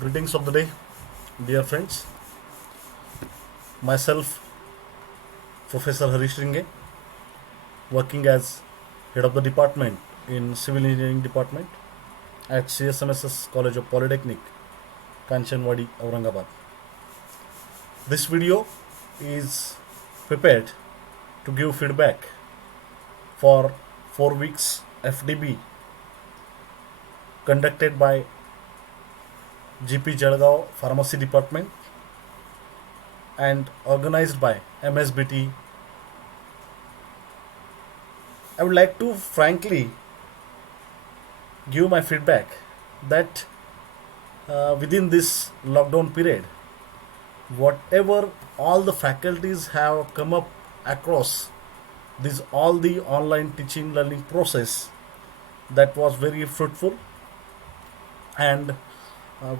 Greetings of the day, dear friends. Myself, Professor Harish Ringe, working as head of the department in Civil Engineering Department at CSMSS College of Polytechnic, Kanchanwadi, Aurangabad. This video is prepared to give feedback for 4 weeks FDB conducted by GP Jalgaon Pharmacy Department and organized by MSBT. I would like to frankly give my feedback that within this lockdown period, whatever all the faculties have come up across this all the online teaching learning process, that was very fruitful. And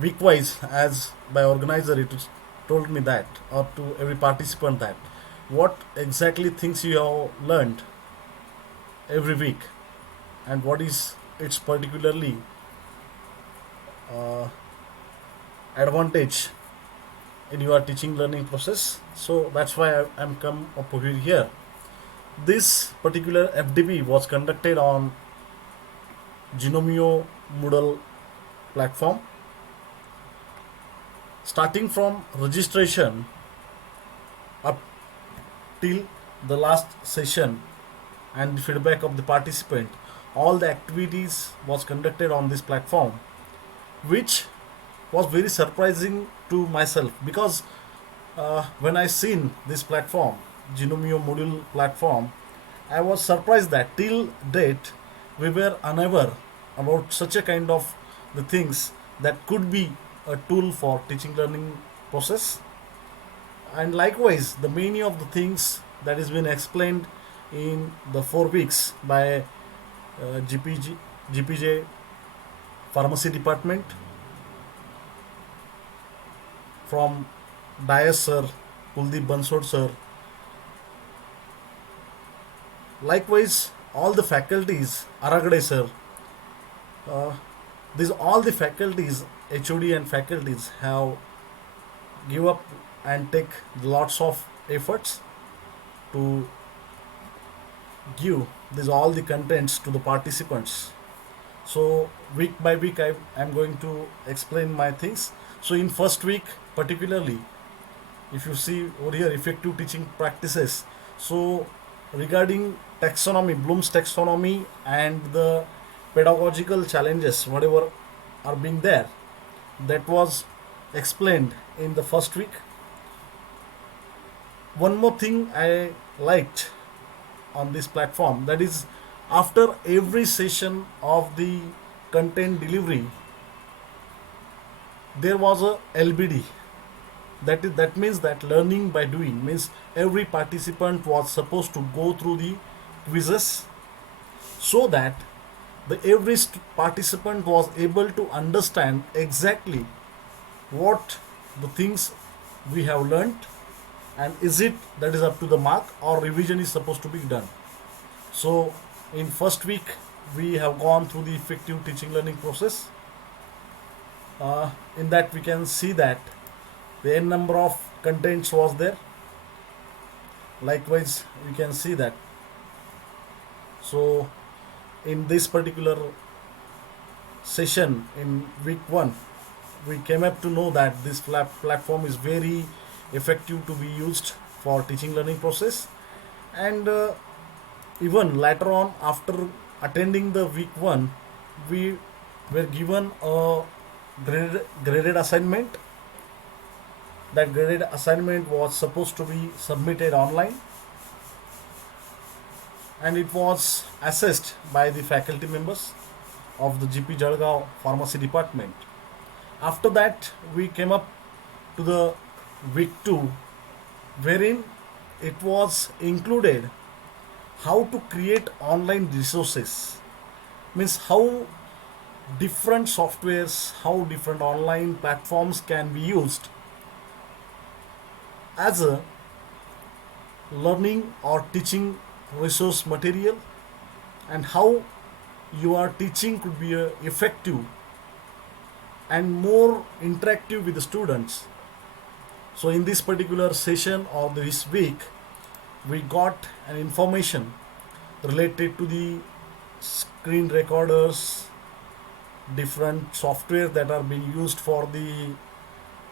week wise, as by organizer it was told me that, or to every participant, that what exactly things you have learned every week and what is its particularly uh, advantage in your teaching learning process. So that's why I'm come up over here. This particular FDB was conducted on Genomio Moodle platform. Starting from registration up till the last session and the feedback of the participant, all the activities was conducted on this platform, which was very surprising to myself because when I seen this platform, Genomio Module platform, I was surprised that till date we were unaware about such a kind of the things that could be a tool for teaching learning process. And likewise, the many of the things that has been explained in the 4 weeks by GPJ Pharmacy Department from Dias sir, Kuldeep Bansod sir. Likewise, all the faculties, Aragade sir, uh, these all the faculties, HOD and faculties have give up and take lots of efforts to give these all the contents to the participants. So week by week I'm going to explain my things. So in first week particularly, if you see over here, effective teaching practices, so regarding taxonomy, Bloom's taxonomy, and the pedagogical challenges whatever are being there, that was explained in the first week. One more thing I liked on this platform, that is, after every session of the content delivery there was a LBD. That means that learning by doing means every participant was supposed to go through the quizzes so that the every participant was able to understand exactly what the things we have learnt, and is it that is up to the mark or revision is supposed to be done. So in first week we have gone through the effective teaching learning process. In that we can see that the n number of contents was there. Likewise we can see that. So in this particular session in week 1, we came up to know that this platform is very effective to be used for teaching learning process. And even later on, after attending the week 1, we were given a graded assignment. That graded assignment was supposed to be submitted online and it was assessed by the faculty members of the GP Jalgaon Pharmacy Department. After that, we came up to the week 2, wherein it was included how to create online resources, means how different softwares, how different online platforms can be used as a learning or teaching resource material, and how your teaching could be effective and more interactive with the students. So in this particular session of this week, we got an information related to the screen recorders, different software that are being used for the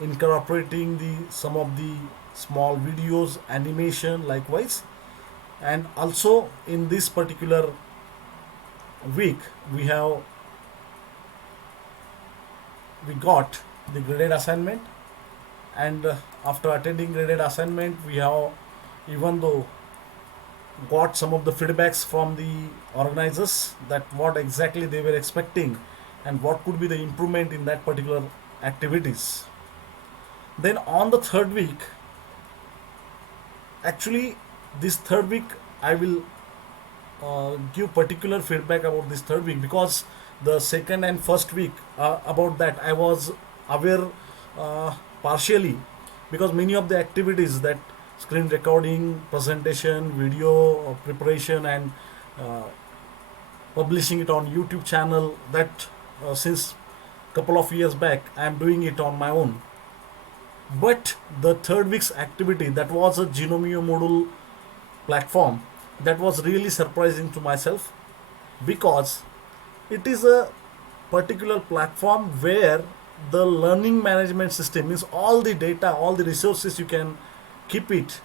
incorporating the some of the small videos, animation, likewise. And also in this particular week, we got the graded assignment, and after attending graded assignment, we have even though got some of the feedbacks from the organizers that what exactly they were expecting and what could be the improvement in that particular activities. Then on the third week, actually this third week I will give particular feedback about this third week, because the second and first week about that I was aware uh, partially, because many of the activities that screen recording, presentation, video preparation, and uh, publishing it on YouTube channel, that since couple of years back I am doing it on my own. But the third week's activity, that was a Genomio module platform, that was really surprising to myself, because it is a particular platform where the learning management system is all the data, all the resources, you can keep it,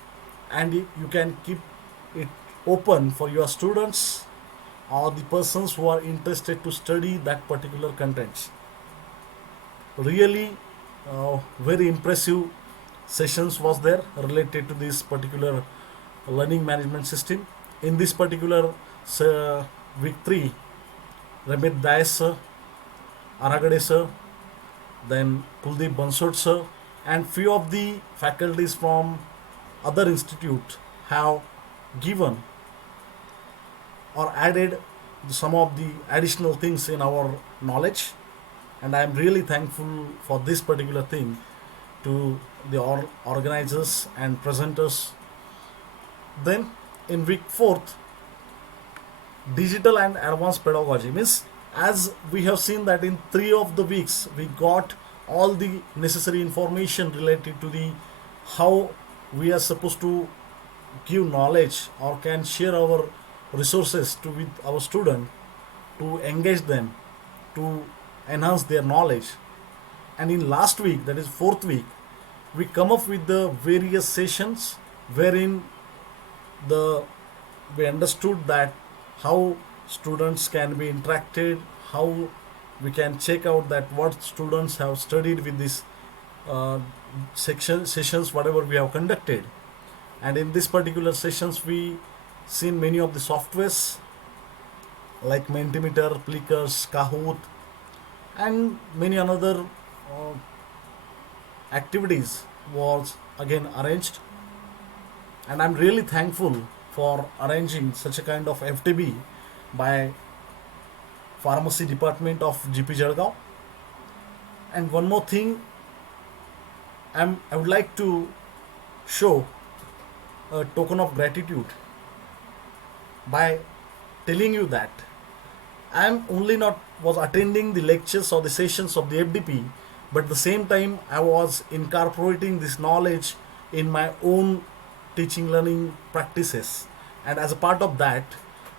and you can keep it open for your students or the persons who are interested to study that particular content. Really very impressive sessions was there related to this particular learning management system. In this particular week 3, Ramit Dayas sir, Aragade sir, then Kuldeep Bansod sir, and few of the faculties from other institute have given or added some of the additional things in our knowledge, and I am really thankful for this particular thing to the organizers and presenters. Then in week 4th, digital and advanced pedagogy means, as we have seen that in 3 of the weeks we got all the necessary information related to the how we are supposed to give knowledge or can share our resources to with our student, to engage them, to enhance their knowledge. And in last week, that is 4th week, we come up with the various sessions wherein the we understood that how students can be interacted, how we can check out that what students have studied with this uh, sessions whatever we have conducted. And in this particular sessions we seen many of the softwares like Mentimeter, Plickers, Kahoot, and many another uh, activities was again arranged. And I'm really thankful for arranging such a kind of FTB by pharmacy department of GP Jalgaon. And one more thing, I would like to show a token of gratitude by telling you that I am only not was attending the lectures or the sessions of the FDP, but at the same time I was incorporating this knowledge in my own teaching learning practices. And as a part of that,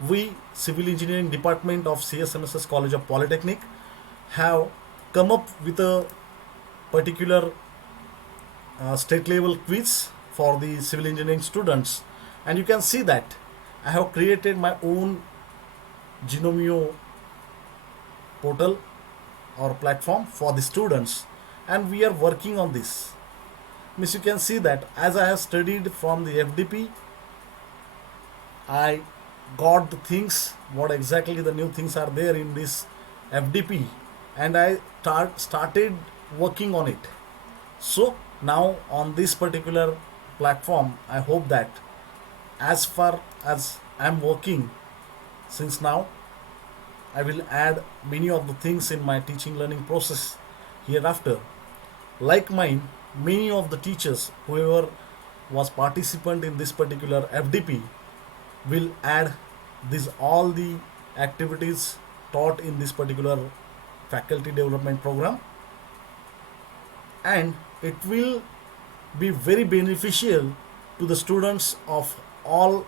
we civil engineering department of CSMSS College of Polytechnic have come up with a particular state level quiz for the civil engineering students. And you can see that I have created my own Genomio portal or platform for the students, and we are working on this. Miss, you can see that as I have studied from the FDP, I got the things, what exactly the new things are there in this FDP, and I started working on it. So now on this particular platform, I hope that as far as I'm working since now, I will add many of the things in my teaching learning process hereafter. Like mine, many of the teachers, whoever was participant in this particular FDP, will add this all the activities taught in this particular faculty development program. and it will be very beneficial to the students of all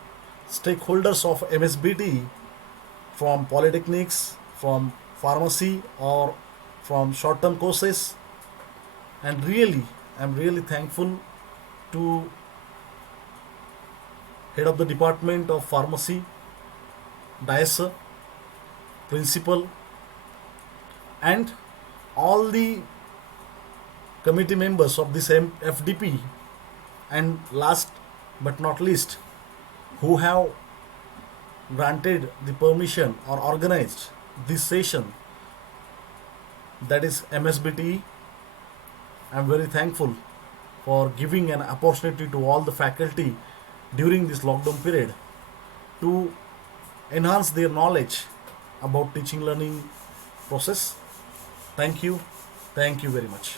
stakeholders of MSBT, from polytechnics, from pharmacy, or from short term courses. And really, I'm really thankful to head of the department of pharmacy, Dias, principal, and all the committee members of this FDP, and last but not least, who have granted the permission or organized this session, that is MSBTE. I'm very thankful for giving an opportunity to all the faculty during this lockdown period to enhance their knowledge about teaching learning process. Thank you. Thank you very much.